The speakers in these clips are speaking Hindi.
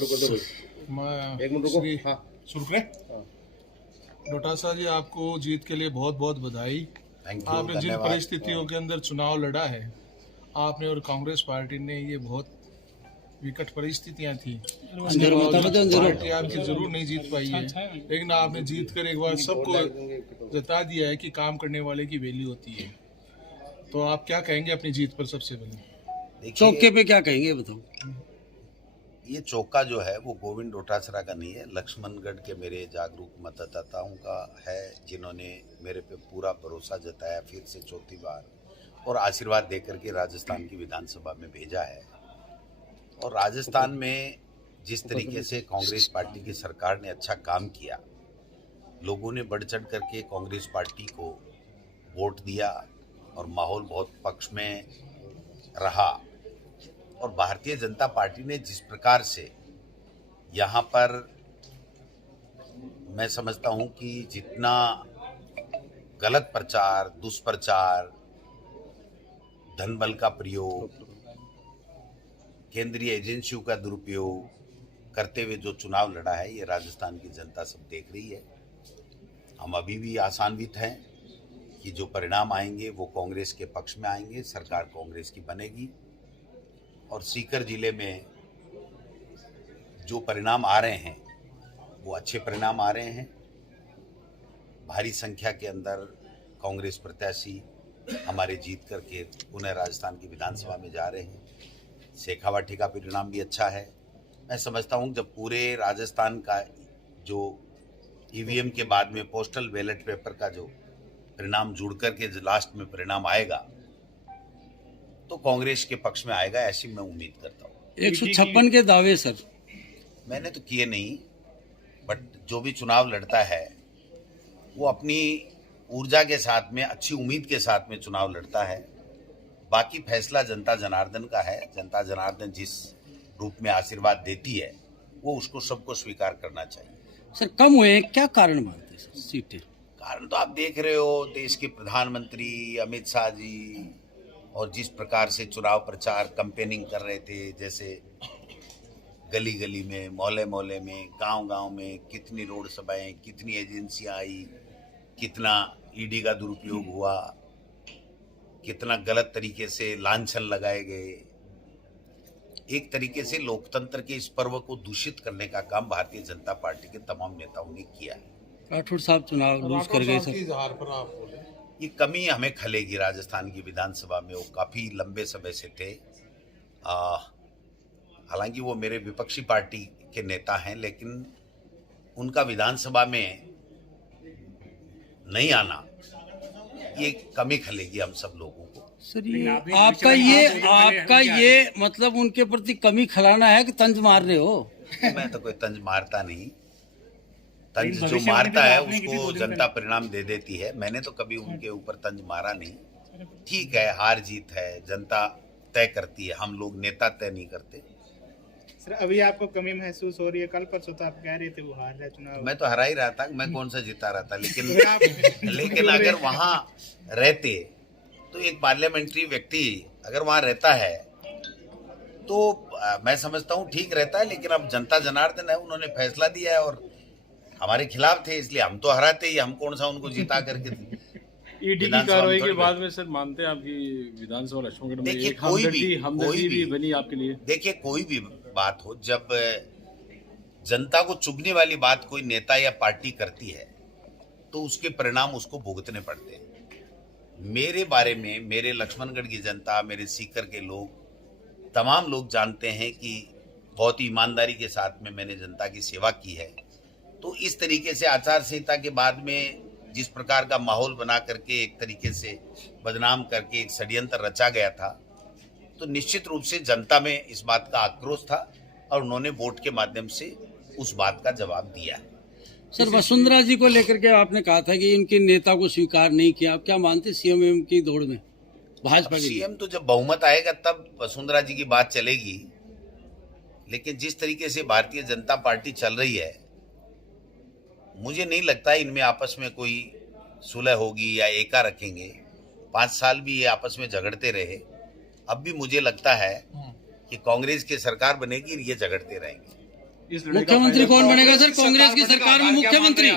श्री शुरू करें। डोटासरा जी, आपको जीत के लिए बहुत बहुत बधाई। आपने जिन परिस्थितियों के अंदर चुनाव लड़ा है, आपने और कांग्रेस पार्टी ने, ये बहुत विकट परिस्थितियां थी, पार्टी आपकी जरूर नहीं जीत पाई है, लेकिन आपने जीत कर एक बार सबको जता दिया है कि काम करने वाले की वैल्यू होती है। तो आप क्या कहेंगे अपनी जीत पर? सबसे पहले चौके पे क्या कहेंगे बताओ। ये चौका जो है वो गोविंद डोटासरा का नहीं है, लक्ष्मणगढ़ के मेरे जागरूक मतदाताओं का है, जिन्होंने मेरे पे पूरा भरोसा जताया फिर से चौथी बार, और आशीर्वाद देकर के राजस्थान की विधानसभा में भेजा है। और राजस्थान में जिस तरीके से कांग्रेस पार्टी की सरकार ने अच्छा काम किया, लोगों ने बढ़ चढ़ करके कांग्रेस पार्टी को वोट दिया और माहौल बहुत पक्ष में रहा। और भारतीय जनता पार्टी ने जिस प्रकार से यहाँ पर, मैं समझता हूँ कि जितना गलत प्रचार, दुष्प्रचार, धन बल का प्रयोग, केंद्रीय एजेंसियों का दुरुपयोग करते हुए जो चुनाव लड़ा है, ये राजस्थान की जनता सब देख रही है। हम अभी भी आशान्वित हैं कि जो परिणाम आएंगे वो कांग्रेस के पक्ष में आएंगे, सरकार कांग्रेस की बनेगी। और सीकर जिले में जो परिणाम आ रहे हैं वो अच्छे परिणाम आ रहे हैं। भारी संख्या के अंदर कांग्रेस प्रत्याशी हमारे जीत करके पुनः राजस्थान की विधानसभा में जा रहे हैं। शेखावाटी का परिणाम भी अच्छा है। मैं समझता हूँ जब पूरे राजस्थान का जो ईवीएम के बाद में पोस्टल बैलेट पेपर का जो परिणाम जुड़ करके लास्ट में परिणाम आएगा तो कांग्रेस के पक्ष में आएगा, ऐसी मैं उम्मीद करता हूँ। 156 के दावे सर मैंने तो किए नहीं, बट जो भी चुनाव लड़ता है वो अपनी ऊर्जा के साथ में, अच्छी उम्मीद के साथ में चुनाव लड़ता है। बाकी फैसला जनता जनार्दन का है। जनता जनार्दन जिस रूप में आशीर्वाद देती है वो उसको सबको स्वीकार करना चाहिए। सर कम हुए, क्या कारण मानते हैं सर सीटें? कारण तो आप देख रहे हो, देश के प्रधानमंत्री अमित शाह जी और जिस प्रकार से चुनाव प्रचार कैंपेनिंग कर रहे थे, जैसे गली गली में, मोहल्ले मोहल्ले में, गांव गांव में कितनी रोड सभाएं, कितनी एजेंसियां आई, कितना ईडी का दुरुपयोग हुआ, कितना गलत तरीके से लांछन लगाए गए। एक तरीके से लोकतंत्र के इस पर्व को दूषित करने का काम भारतीय जनता पार्टी के तमाम नेताओं ने किया है। राठौड़ साहब चुनाव लूज कर गए सर। ये कमी हमें खलेगी राजस्थान की विधानसभा में। वो काफ़ी लंबे समय से थे। हालांकि वो मेरे विपक्षी पार्टी के नेता हैं, लेकिन उनका विधानसभा में नहीं आना, ये कमी खलेगी हम सब लोगों को। सर ये आपका ये मतलब उनके प्रति कमी खिलाना है कि तंज मार रहे हो? मैं तो कोई तंज मारता नहीं। तंज जो मारता है उसको जनता परिणाम दे देती है। मैंने तो कभी उनके ऊपर तंज मारा नहीं। ठीक है, हार जीत है, जनता तय करती है, हम लोग नेता तय नहीं करते। सर अभी आपको कमी महसूस हो रही है? कल परसों तो आप कह रहे थे वो हार रहा चुनाव। मैं तो हरा ही रहा था, मैं कौन सा जीता रहा था। लेकिन अगर वहाँ रहते तो एक पार्लियामेंट्री व्यक्ति अगर वहाँ रहता है तो मैं समझता हूँ ठीक रहता है। लेकिन अब जनता जनार्दन है, उन्होंने फैसला दिया है और हमारे खिलाफ थे, इसलिए हम तो हराते ही, हम कौन सा उनको जिता करके। ईडी की कार्रवाई के बाद में सर मानते हैं आपकी विधानसभा लक्ष्मणगढ़ में एक हमदर्दी भी बनी आपके लिए? देखिए, कोई भी बात हो, जब जनता को चुभने वाली बात कोई नेता या पार्टी करती है तो उसके परिणाम उसको भुगतने पड़ते हैं। मेरे बारे में मेरे लक्ष्मणगढ़ की जनता, मेरे सीकर के लोग, तमाम लोग जानते हैं कि बहुत ही ईमानदारी के साथ में मैंने जनता की सेवा की है। तो इस तरीके से आचार संहिता के बाद में जिस प्रकार का माहौल बना करके एक तरीके से बदनाम करके एक षड्यंत्र रचा गया था, तो निश्चित रूप से जनता में इस बात का आक्रोश था और उन्होंने वोट के माध्यम से उस बात का जवाब दिया है। सर वसुंधरा जी को लेकर के आपने कहा था कि इनके नेता को स्वीकार नहीं किया, आप क्या मानते सीएम की दौड़ में भाजपा की? सीएम तो जब बहुमत आएगा तब वसुंधरा जी की बात चलेगी। लेकिन जिस तरीके से भारतीय जनता पार्टी चल रही है, मुझे नहीं लगता इनमें आपस में कोई सुलह होगी या एका रखेंगे। 5 साल भी ये आपस में झगड़ते रहे। अब भी मुझे लगता है कि कांग्रेस की सरकार बनेगी, ये झगड़ते रहेंगे। इस लड़ाई का मुख्यमंत्री फायदा- कौन बनेगा सर? कांग्रेस की सरकार में मुख्यमंत्री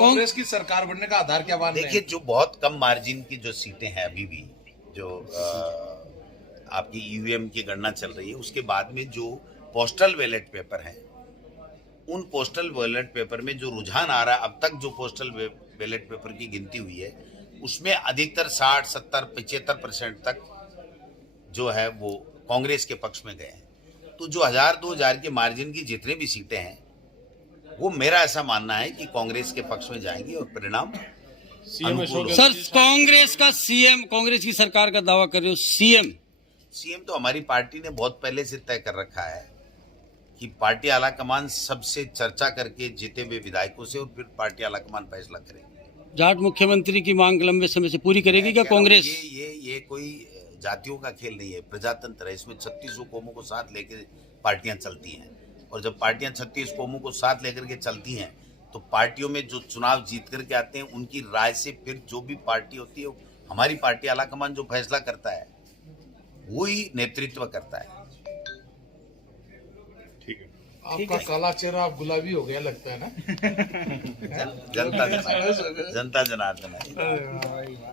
कांग्रेस की सरकार बनने का आधार क्या मान रहे हैं? देखिए, जो बहुत कम मार्जिन की जो सीटें हैं अभी भी, जो आपकी ईवीएम की गणना चल रही है, उसके बाद में जो पोस्टल बैलेट पेपर हैं, उन पोस्टल बैलेट पेपर में जो रुझान आ रहा है, अब तक जो पोस्टल बैलेट पेपर की गिनती हुई है, उसमें अधिकतर 60, 70, 75% तक जो है वो कांग्रेस के पक्ष में गए हैं। तो जो 1000-2000 के मार्जिन की जितने भी सीटें हैं, वो मेरा ऐसा मानना है कि कांग्रेस के पक्ष में जाएंगी और परिणाम सीएम अनुकूल अशोक होगा। सर, कांग्रेस का सीएम, कांग्रेस की सरकार का दावा कर रहे हो, सीएम तो हमारी पार्टी ने बहुत पहले से तय कर रखा है कि पार्टी आलाकमान सबसे चर्चा करके जीते हुए विधायकों से और फिर पार्टी आलाकमान फैसला करेगी। जाट मुख्यमंत्री की मांग लंबे समय से पूरी करेगी क्या मैं कह रहा हूं, कांग्रेस? ये कोई जातियों का खेल नहीं है, प्रजातंत्र है। इसमें 36 कौमों को साथ लेकर पार्टियां चलती हैं, और जब पार्टियां 36 कौमों को साथ लेकर के चलती हैं, तो पार्टियों में जो चुनाव जीत करके आते हैं, उनकी राय से फिर जो भी पार्टी होती है, हमारी पार्टी आलाकमान जो फैसला करता है, वही नेतृत्व करता है। आपका काला चेहरा आप गुलाबी हो गया लगता है ना? जनता जनार्दन है। अरे वाह भाई वाह।